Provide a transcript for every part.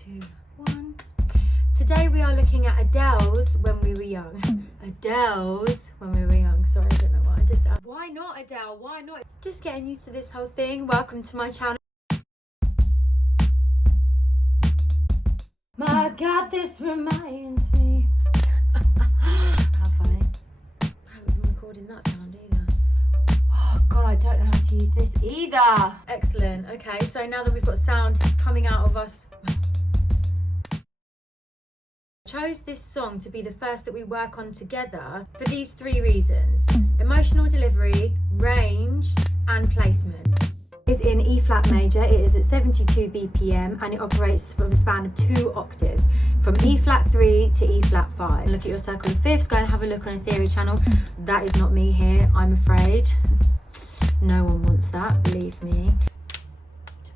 2, 1. Today we are looking at Adele's When We Were Young. Adele's When We Were Young. Sorry, I don't know why I did that. Why not Adele? Why not? Just getting used to this whole thing. Welcome to my channel. My God, this reminds me. How funny. I haven't been recording that sound either. Oh God, I don't know how to use this either. Excellent. Okay, so now that we've got sound coming out of us. Chose this song to be the first that we work on together for these 3 reasons: emotional delivery, range, and placement. It's in E flat major. It is at 72 BPM and it operates from a span of 2 octaves, from E flat 3 to E flat 5. Look at your circle of fifths. Go and have a look on a theory channel. That is not me here, I'm afraid. No one wants that, believe me.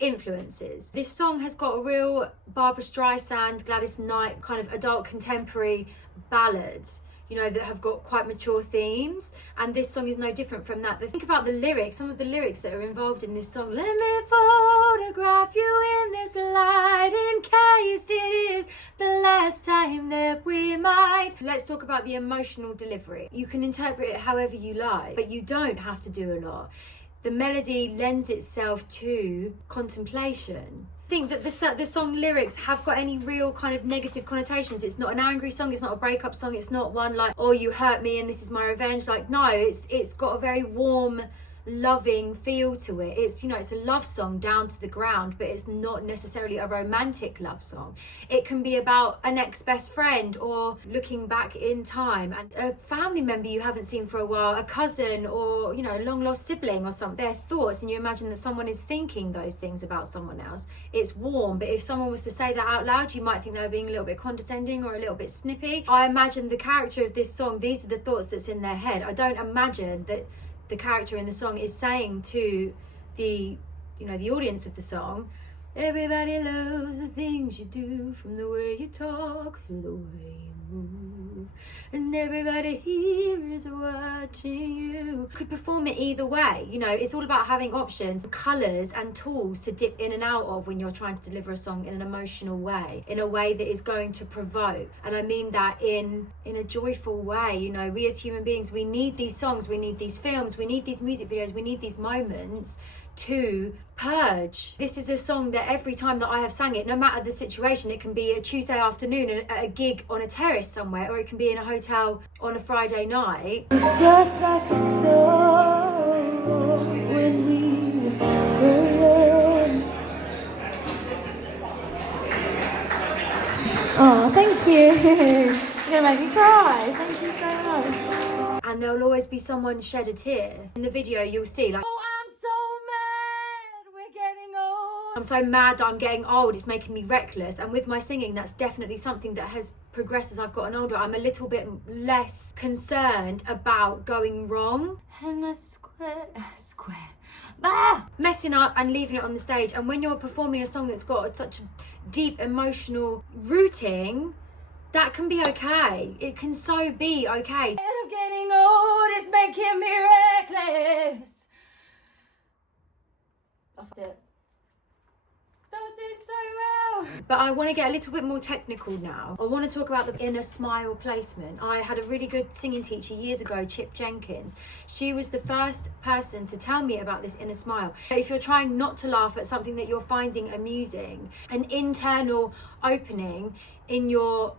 Influences. This song has got a real Barbra Streisand, Gladys Knight kind of adult contemporary ballads, you know, that have got quite mature themes, and this song is no different from that. Think about the lyrics, some of the lyrics that are involved in this song. Let me photograph you in this light in case it is the last time that we might. Let's talk about the emotional delivery. You can interpret it however you like, but you don't have to do a lot. The melody lends itself to contemplation. I think that the song lyrics have got any real kind of negative connotations. It's not an angry song, it's not a breakup song, it's not one like, oh, you hurt me and this is my revenge. Like, no, it's got a very warm, loving feel to it. It's, you know, it's a love song down to the ground, but it's not necessarily a romantic love song. It can be about an ex-best friend, or looking back in time and a family member you haven't seen for a while, a cousin, or, you know, a long lost sibling or something. Their thoughts, and you imagine that someone is thinking those things about someone else. It's warm, but if someone was to say that out loud, you might think they were being a little bit condescending or a little bit snippy. I imagine the character of this song, these are the thoughts that's in their head. I don't imagine that the character in the song is saying to the, you know, the audience of the song, everybody loves the things you do, from the way you talk to the way you move, and everybody here is watching you. Could perform it either way, you know. It's all about having options, colours and tools to dip in and out of when you're trying to deliver a song in an emotional way, in a way that is going to provoke. And I mean that in a joyful way. You know, we as human beings, we need these songs, we need these films, we need these music videos, we need these moments to purge. This is a song that every time that I have sang it, no matter the situation, it can be a Tuesday afternoon at a gig on a terrace somewhere, or it can be in a hotel on a Friday night. It's just like a song when we were young. Oh, thank you. You're gonna make me cry. Thank you so much. And there'll always be someone shed a tear. In the video you'll see, like, oh, I'm so mad that I'm getting old, it's making me reckless. And with my singing, that's definitely something that has progressed as I've gotten older. I'm a little bit less concerned about going wrong and messing up and leaving it on the stage. And when you're performing a song that's got such a deep emotional rooting, that can be okay. It can so be okay. Instead of getting old, it's making me reckless. Loved it. Does it so well. But I want to get a little bit more technical now. I want to talk about the inner smile placement. I had a really good singing teacher years ago, Chip Jenkins. She was the first person to tell me about this inner smile. If you're trying not to laugh at something that you're finding amusing, an internal opening in your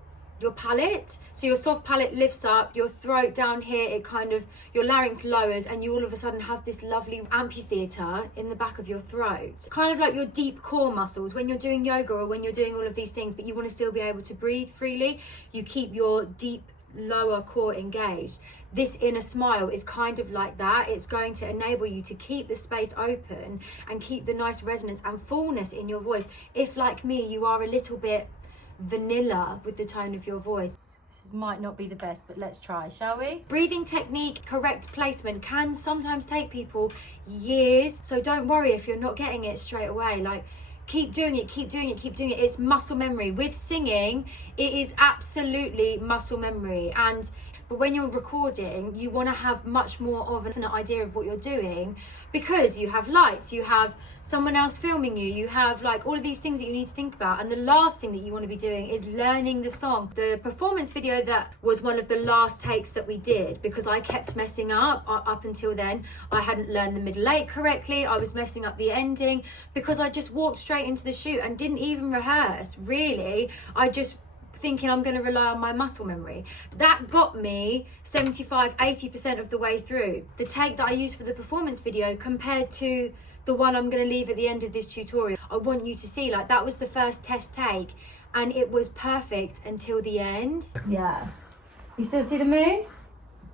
palate, so your soft palate lifts up, your throat down here, it kind of, your larynx lowers, and you all of a sudden have this lovely amphitheater in the back of your throat, kind of like your deep core muscles when you're doing yoga or when you're doing all of these things, but you want to still be able to breathe freely. You keep your deep lower core engaged. This inner smile is kind of like that. It's going to enable you to keep the space open and keep the nice resonance and fullness in your voice. If, like me, you are a little bit vanilla with the tone of your voice. This might not be the best, but let's try, shall we? Breathing technique, correct placement can sometimes take people years, so don't worry if you're not getting it straight away. Like, keep doing it, keep doing it, keep doing it. It's muscle memory. With singing, it is absolutely muscle memory. But when you're recording, you want to have much more of an idea of what you're doing, because you have lights, you have someone else filming you, you have like all of these things that you need to think about. And the last thing that you want to be doing is learning the song. The performance video, that was one of the last takes that we did, because I kept messing up until then. I hadn't learned the middle eight correctly. I was messing up the ending because I just walked straight into the shoot and didn't even rehearse, really. I just thinking I'm going to rely on my muscle memory. That got me 75-80% of the way through. The take that I used for the performance video compared to the one I'm going to leave at the end of this tutorial, I want you to see, like, that was the first test take and it was perfect until the end. Yeah. You still see the moon?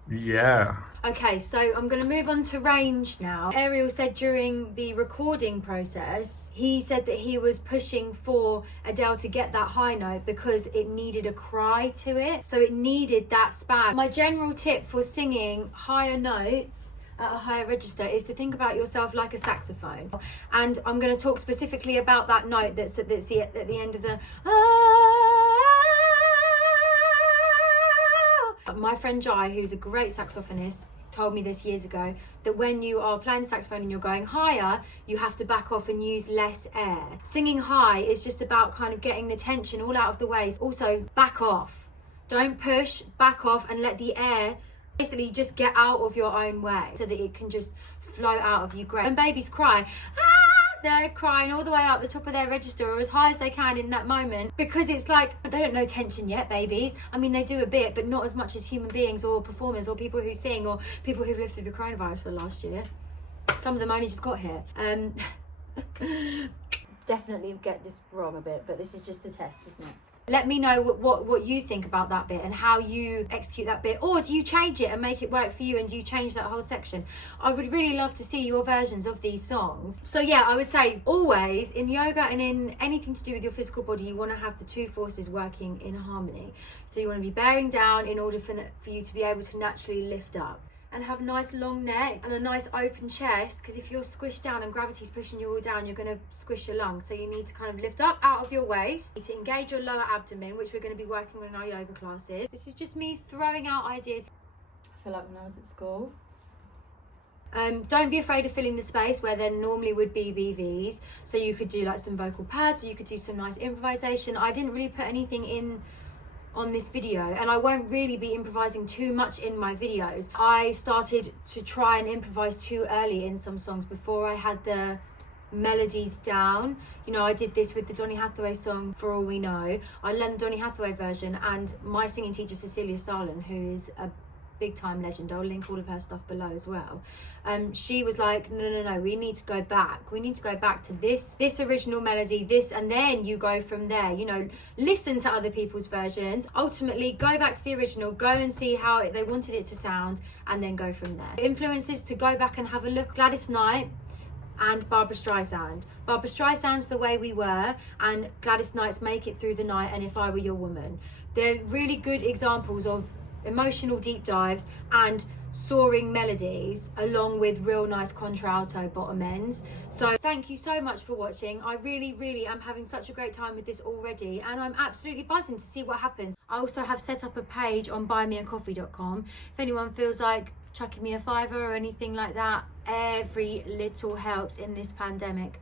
Yeah. Okay, so I'm going to move on to range now. Ariel said during the recording process, he said that he was pushing for Adele to get that high note because it needed a cry to it. So it needed that span. My general tip for singing higher notes at a higher register is to think about yourself like a saxophone. And I'm going to talk specifically about that note that's at the end of the... My friend Jai, who's a great saxophonist, told me this years ago, that when you are playing saxophone and you're going higher, you have to back off and use less air. Singing high is just about kind of getting the tension all out of the way. Also, back off. Don't push, back off, and let the air basically just get out of your own way so that it can just flow out of you. Great. When babies cry, they're crying all the way up the top of their register, or as high as they can in that moment, because it's like, they don't know tension yet, babies. I mean, they do a bit, but not as much as human beings or performers or people who sing or people who've lived through the coronavirus for last year. Some of them only just got here. Definitely get this wrong a bit, but this is just the test, isn't it? Let me know what you think about that bit and how you execute that bit. Or do you change it and make it work for you, and do you change that whole section? I would really love to see your versions of these songs. So yeah, I would say always in yoga and in anything to do with your physical body, you want to have the two forces working in harmony. So you want to be bearing down in order for you to be able to naturally lift up. And have a nice long neck and a nice open chest, because if you're squished down and gravity's pushing you all down, you're going to squish your lungs. So you need to kind of lift up out of your waist. You need to engage your lower abdomen, which we're going to be working on in our yoga classes. This is just me throwing out ideas. I feel like when I was at school. Don't be afraid of filling the space where there normally would be BVs. So you could do like some vocal pads, or you could do some nice improvisation. I didn't really put anything in on this video, and I won't really be improvising too much in my videos. I started to try and improvise too early in some songs before I had the melodies down. You know, I did this with the Donny Hathaway song For All We Know. I learned the Donny Hathaway version, and my singing teacher Cecilia Starlin, who is a big time legend, I'll link all of her stuff below as well, she was like, no, we need to go back to this original melody, this, and then you go from there. You know, listen to other people's versions, ultimately go back to the original, go and see how they wanted it to sound, and then go from there. Influences to go back and have a look: Gladys Knight and Barbra Streisand. Barbra Streisand's The Way We Were, and Gladys Knight's Make It Through the Night and If I Were Your Woman. They're really good examples of emotional deep dives and soaring melodies, along with real nice contralto bottom ends. So thank you so much for watching. I really am having such a great time with this already, and I'm absolutely buzzing to see what happens. I also have set up a page on buymeacoffee.com if anyone feels like chucking me a $5 or anything like that. Every little helps in this pandemic,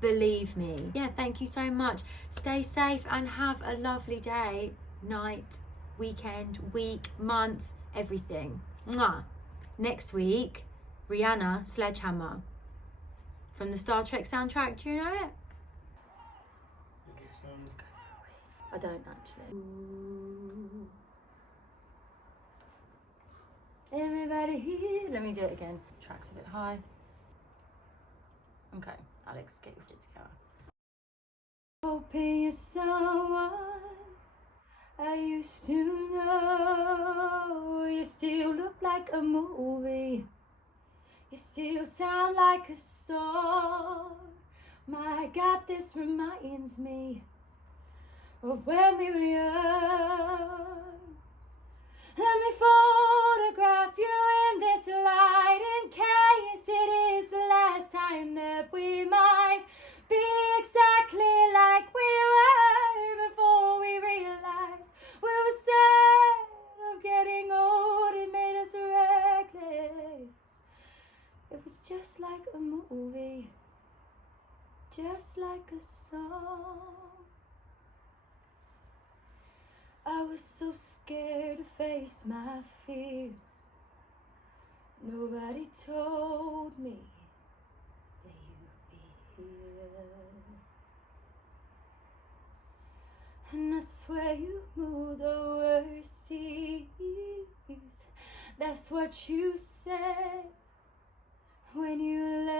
believe me. Yeah, thank you so much. Stay safe and have a lovely day, night, weekend, week, month, everything. Mwah. Next week, Rihanna, Sledgehammer, from the Star Trek soundtrack. Do you know it? I don't actually. Ooh. Everybody here. Let me do it again. Track's a bit high. Okay, Alex, get your shit together. Hoping you're someone I used to know. You still look like a movie. You still sound like a song. My God, this reminds me of when we were young. Let me photograph you in this light, in case it is the last time that we might be exactly just like a song. I was so scared to face my fears. Nobody told me that you'd be here. And I swear you moved overseas. That's what you said when you left.